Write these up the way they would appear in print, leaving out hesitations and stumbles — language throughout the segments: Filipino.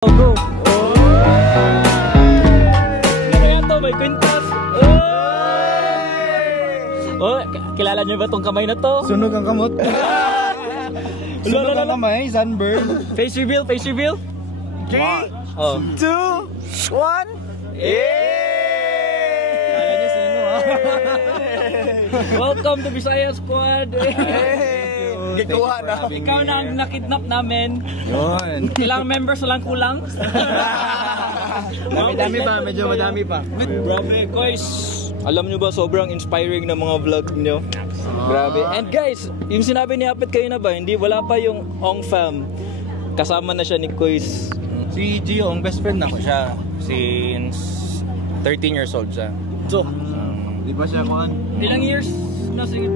Go! Oh! Kaya to, may kwintas! Oh! Kilala niyo ba tong kamay na to? Sunog ang kamot. Sunog ang kamay, sunburn. Face reveal, face reveal. 3, 2, 1. Kala niyo sino ha? Welcome to Visayas Squad! Gikuha na. Ikaw na ang nakidnap namin. Yun. Ilang members walang kulang? Dami pa, medyo madami pa. Grabe guys. Alam nyo ba sobrang inspiring na mga vlog nyo? Grabe. And guys, yung sinabi ni Apit kayo na ba, hindi wala pa yung Ong Fam. Kasama na siya ni Kois. Si Gio, ang best friend ako siya. Since 13 years old siya. So, Di ba siya kuhan? ilang years na sige?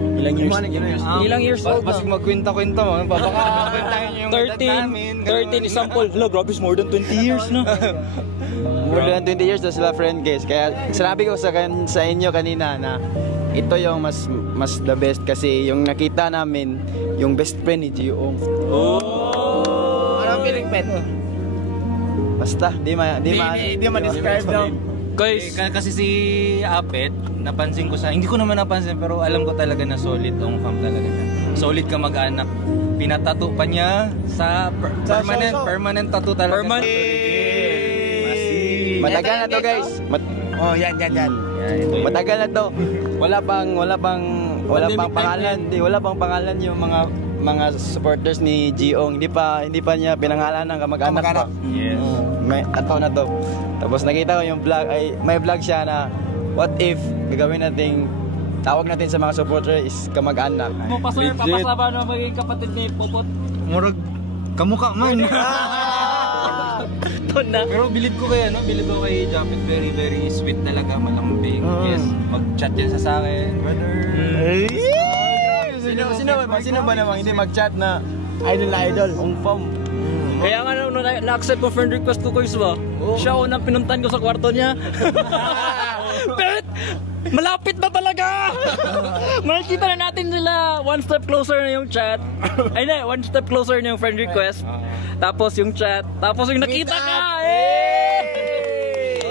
Ilang years? Ilang years old Basig na? magkwenta-kwenta mo. Baka kwentahin niyo yung edad namin. 13 example. Hello, grabe, more than 20 years na. More than 20 years na sila friend guys. Kaya sinabi ko sa inyo kanina na ito yung mas the best kasi yung nakita namin yung best friend ni Gio. Anong feeling pet? Basta di ma-describe daw. Guys, Kasi si Apet, napansin ko hindi ko naman napansin pero alam ko talaga na solid Ong Fam talaga siya. Solid ka mag-anak. Pinatato pa niya sa permanent tattoo talaga. Matagal na to guys. Oh, yan. Matagal na to. Wala pang pangalan. Wala pang pangalan yung mga supporters ni Gio. Hindi pa niya pinangalan ng kamag-anak pa. Yes. May tato na to. Tapos nakita ko yung vlog may vlog siya na what if gagawin nating tawag natin sa mga supporter is kamag-anak. mo pa sir, papasaba na maging kapatid ni Popot. Murag kamukha man. Doon na. Pero bilib ko kay Japet, very very sweet talaga, malambing. Yes, mag-chat yan sa akin. Brother. Sino ba namang hindi mag-chat na idol Ong Fam? Kaya nga nung na-accept mo friend request ko Kois ba? Siya unang pinuntan ko sa kwarto niya. Pet! Malapit na talaga! Makikita na natin sila. One step closer na yung chat. Ay na, one step closer na yung friend request. Tapos yung chat. Tapos yung nakita ka!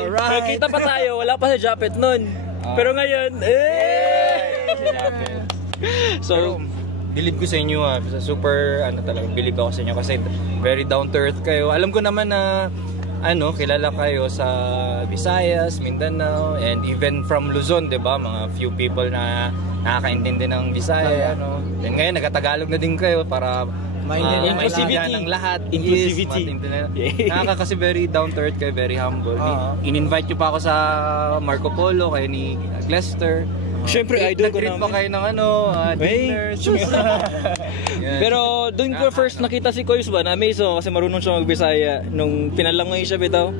Alright. Nakita pa tayo. Wala pa si Japet nun. Pero ngayon, So, Bilib ko sa inyo super talaga bilib ako sa inyo kasi very down to earth kayo. Alam ko naman na kilala kayo sa Visayas, Mindanao, and even from Luzon, 'di ba? Mga few people na nakakaintindi ng Visaya, Then ngayon nagtatagalog na din kayo para maintindihan ng lahat. Inclusivity. Nakaka kasi very down to earth kayo, very humble. In-invite niyo pa ako sa Marco Polo kayo ni Lester. syempre idol ko Nag-treat naman. pa kayo ng dinners. Pero doon ko first nakita si Kois ba, na-amaze ako kasi marunong siya magbisaya nung pinalangoy siya bitaw.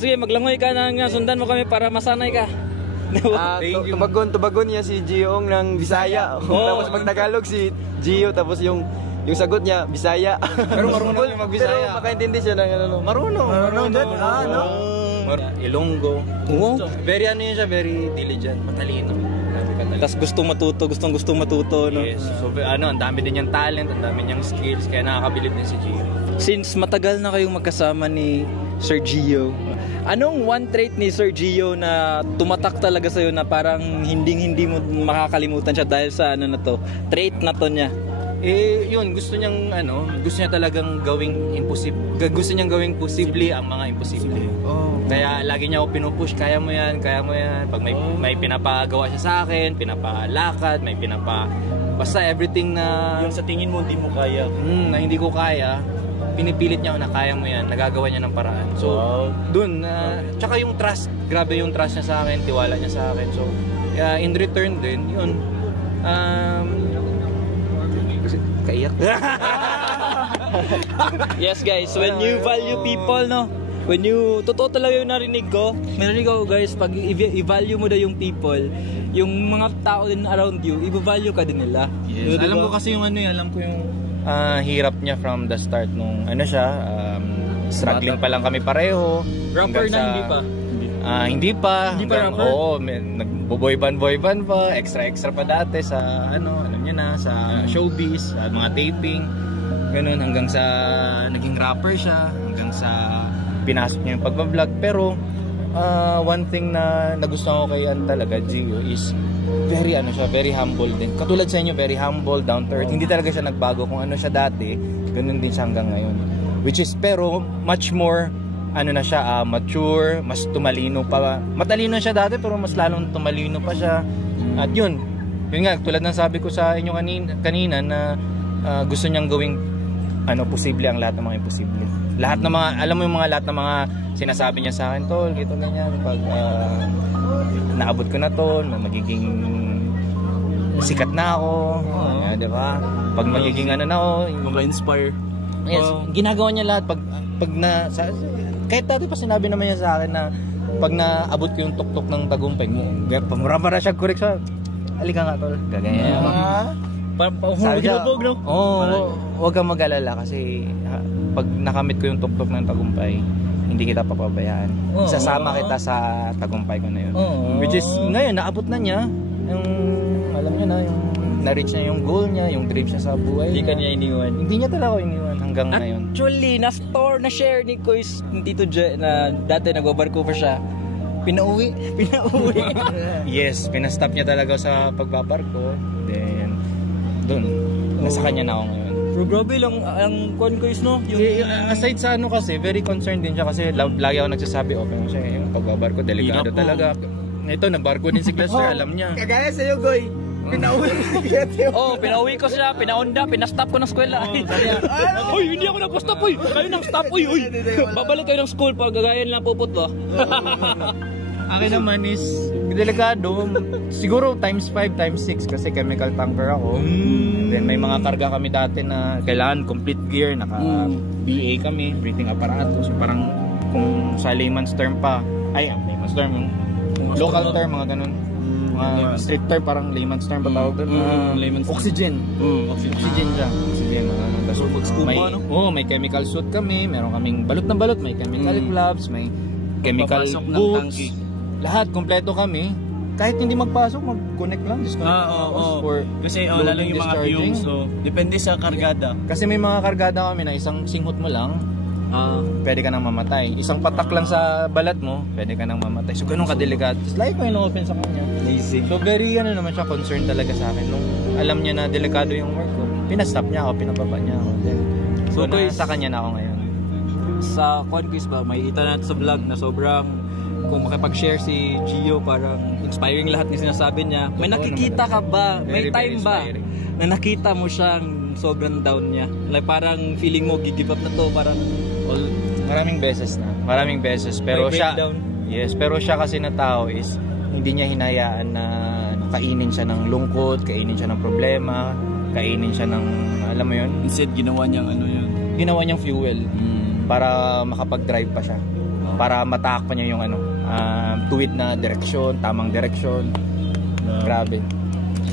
Sige, maglangoy ka na nga, sundan mo kami para masanay ka. Tubagon niya si Gio ng Bisaya. Tapos mag-Tagalog si Gio, tapos yung sagot niya Bisaya. Pero marunong yung magbisaya. Pero makaintindi siya ng Marunong din. Ilonggo. Very yun siya, very diligent, matalino. Tapos gustong matuto, no? Yes. So ang dami din niyang talent, ang dami niyang skills, kaya nakakabilib din si Gio. Since matagal na kayong magkasama ni Sir Gio, anong one trait ni Sir Gio na tumatak talaga sa'yo na parang hindi mo makakalimutan siya dahil sa trait na to niya? Yun, gusto niya talagang gawing gawing posible ang mga imposible. Kaya lagi niya ako pinupush, kaya mo yan. Pag may pinapagawa siya sa akin, pinapalakad, basta everything na Yung sa tingin mo hindi mo kaya. na hindi ko kaya, pinipilit niya na kaya mo yan, nagagawa niya ng paraan. So, dun, tsaka yung trust, grabe yung trust niya sa akin, tiwala niya sa akin. So, in return din, yun, kaiyak. Yes guys, when you value people, no? When you, totoo talaga yung narinig ko guys, pag i-value mo daw yung people, yung mga tao din around you, i-value ka din nila. Yes. Alam ko kasi yung hirap niya from the start nung struggling pa lang kami pareho. Rapper na hindi pa? Hindi pa rapper? Oo, nagbo-boy band pa, extra pa dati sa alam niya na, sa showbiz, sa mga taping. ganun, hanggang sa naging rapper siya, hanggang sa pinasok niya yung pagbablog. Pero one thing na nagustuhan ko kay talaga, Gio, is very humble din. Katulad sa inyo, very humble, down to earth. Hindi talaga siya nagbago kung ano siya dati, ganun din siya hanggang ngayon. Which is, pero much more na siya, mature, mas tumalino pa. Matalino siya dati pero mas lalong tumalino pa siya. At yun nga, tulad ng sabi ko sa inyo kanina na gusto niyang gawing posible ang lahat ng mga imposible. Lahat ng mga, alam mo yung lahat ng mga sinasabi niya sa akin, tol, gito ganyan, pag naabot ko na to, magiging sikat na ako, di ba? Pag magiging na ako, mag-inspire. Yes, ginagawa niya lahat kahit dati pa sinabi naman niya sa akin na pag naabot ko yung tuktok ng tagumpay mo, pamura-para siya correct siya. Halika nga tol, gaganyan ako. Sabi niya, huwag kang mag-alala kasi pag nakamit ko yung tuktok ng tagumpay, hindi kita papabayaan. Sasama kita sa tagumpay ko na yun. Which is, ngayon, naabot na niya. Yung, alam niya na, yung na-reach niya yung goal niya, yung dream siya sa buhay. Hindi ka niya iniwan. Hindi niya talaga ako iniwan hanggang ngayon. Actually, na-store, na-share ni Kuis, Tito J, na dati nagbabarko pa siya. Pinauwi. Yes, pinastop niya talaga sa pagbabarko. Then, dun, nasa kanya na ako ngayon. Pero grabe lang, ang Kuis, no? Aside sa kasi, very concerned din siya kasi lagi ako nagsasabi, okay mo siya, yung pagbabarko, delikado talaga. Ito, nagbarko din si Cluster, alam niya. Kagaya sa'yo, Goy. Pinauwi Pinauwi ko siya, pinaunda, pinastop ko ng eskwela. Uy, hindi ako nagpa-stop, uy. Kayo nang stop, uy. Babalik kayo ng school pag gagayan lang pupot ba? Akin naman is delikado. Siguro times 5, times 6 kasi chemical tanker ako. Then may mga karga kami dati na kailangan complete gear, naka-BA kami, breathing apparatus. Parang kung sa layman's term pa, layman's term, yung local term, mga ganun. Street term, parang layman's term pa tawag doon. Oxygen. Oxygen siya. Oxygen. May chemical suit kami, meron kaming balot na balot, may chemical gloves, may chemical boots. Lahat, kompleto kami. Kahit hindi magpasok, mag-connect lang. Kasi lalo yung mga fumes, so depende sa kargada. Kasi may mga kargada kami na isang singhot mo lang, pwede ka nang mamatay. Isang patak lang sa balat mo, pwede ka nang mamatay. So ganun ka-delikado. Like ko ino-open sa kanya. So very naman siya, concerned talaga sa akin. Nung alam niya na delikado yung work ko, pinastop niya ako, pinababa niya ako. So sa kanya na ako ngayon. Sa Conquist ba, may kita natin sa vlog na sobrang, kung makipag-share si Gio, parang inspiring lahat ng sinasabi niya. May nakikita ka ba, may time ba na nakita mo siyang sobrang down niya? Like parang feeling mo give up na to, parang maraming beses na. Maraming beses. Pero pero siya kasi na tao is hindi niya hinayaan na kainin siya ng lungkot, kainin siya ng problema, kainin siya ng, alam mo yun? Instead, ginawa niyang Ginawa niyang fuel para makapag-drive pa siya. Para matakpan niya yung tuwid na direksyon, tamang direksyon. Grabe.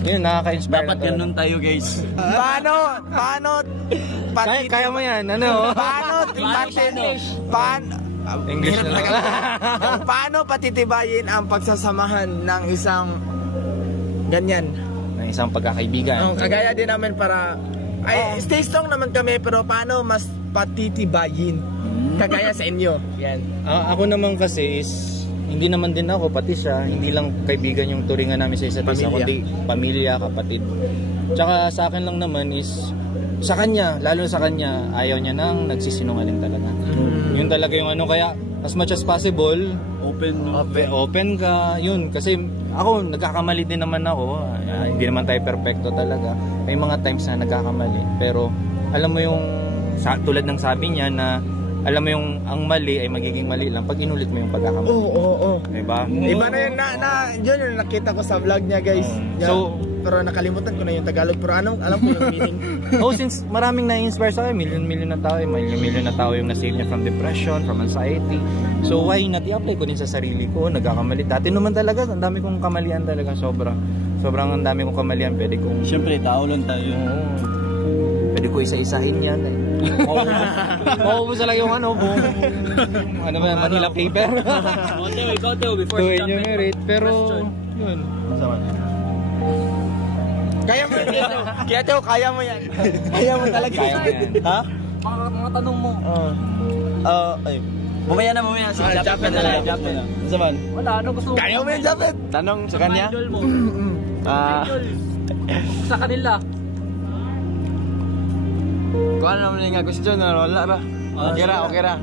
Yun, nakaka-inspire. Dapat ganun tayo, guys. Paano kaya mo yan, English na lang. Paano patitibayin ang pagsasamahan ng isang ganyan? Ng isang pagkakaibigan. Kagaya din namin para stay strong naman kami, pero paano mas patitibayin kagaya sa inyo? Yan. Ako naman kasi is hindi naman din ako, pati siya, hindi lang kaibigan yung turingan namin sa isa't isa, kundi pamilya, kapatid. Tsaka sa akin lang naman is sa kanya, lalo sa kanya, ayaw niya nang nagsisinungaling talaga. Yun talaga yung kaya as much as possible, open ka, yun. Kasi ako, nagkakamali din naman ako, hindi naman tayo perfecto talaga. May mga times na nagkakamali, pero alam mo yung, tulad ng sabi niya na, alam mo yung ang mali ay magiging mali lang pag inulit mo yung pagkakamali. Oo. Diba? Iba na yun, yun yung nakita ko sa vlog niya, guys. So, pero nakalimutan ko na yung Tagalog, pero alam ko yung meaning. Since maraming na-inspire sa akin, million na tao, million na tao yung na-save niya from depression, from anxiety. So why not i-apply ko din sa sarili ko? Nagkakamali. Dati naman talaga, ang dami kong kamalian talaga, sobrang ang dami kong kamalian. Pwede kong... Siyempre, tao lang tayo. Pwede ko isa-isahin yan. Maubos talaga yung Manila paper. Ikaw, before to enumerate. Pero, yun. Kaya mo yan. Kaya Teo, kaya mo yan. Kaya mo talaga. Kaya mo yan. Ha? Mga tanong mo. Ay. Mamaya na. Sige, Japet na lang. Japet. Sa man? Wala, ano gusto mo? Kaya mo yan, Japet. Tanong sa kanya? Idol mo. Ah, Idol. Sa kanila. kung ano naman yung question, wala ba? Okay ra.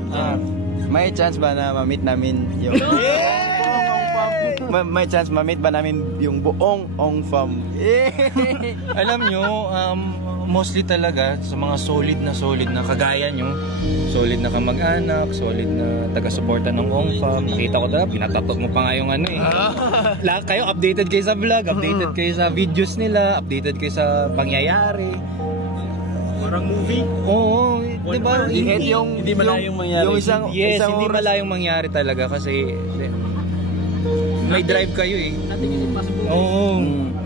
May chance ba na ma-meet namin yung... may chance ma-meet ba namin yung buong Ong Fam? Alam nyo, mostly talaga sa mga solid na kagaya nyo, solid na kamag-anak, solid na taga-suporta ng OngFam. Nakita ko talaga, pinatatok mo pa nga yung ano eh. Lahat kayo updated kayo sa vlog, updated kayo sa videos nila, updated kayo sa pangyayari. Parang movie. Oo, di ba? Hindi malayong mangyari. Yung isang Hindi oras- malayong mangyari talaga kasi may drive kayo eh. Natin isip pa sa buhay. Oo.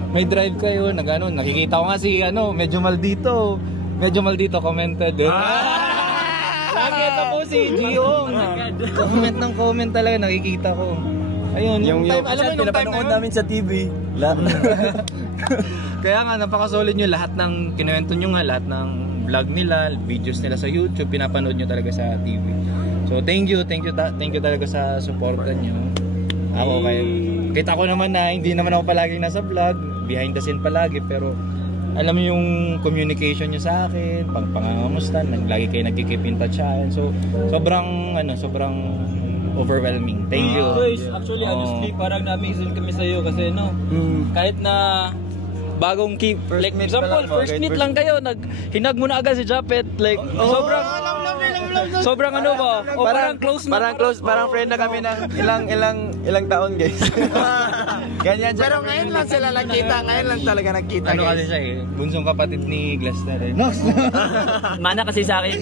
May drive kayo, nakikita ko nga si medyo maldito commented eh. Nakita po si Giong. Comment talaga, nakikita ko. Ayun, Yung- alam mo yung time na yun? namin sa TV. Kaya nga, napaka-solid nyo lahat ng, kinuwento nyo nga, lahat ng vlog nila, videos nila sa YouTube, pinapanood nyo talaga sa TV. So, thank you talaga sa supportan nyo. Ako kayo. Kita ko naman na hindi naman ako palaging nasa vlog, behind the scene palagi, pero alam mo yung communication nyo sa akin, pangangamusta, lagi kayo nagkikip in touch sa akin. So, sobrang overwhelming. Thank you. Guys, actually, honestly, parang na-amazing kami sa'yo kasi kahit na bagong keep, like meet example, pa lang, first okay, meet first lang kayo, hinag mo na agad si Japet, like sobrang ano ba? O parang close na. Parang friend na kami ng ilang taon, guys. Ganyan siya. Pero ngayon lang sila nagkita, ngayon lang talaga nagkita, Ano kasi siya bunsong kapatid ni Glaster eh. Mana kasi sa akin.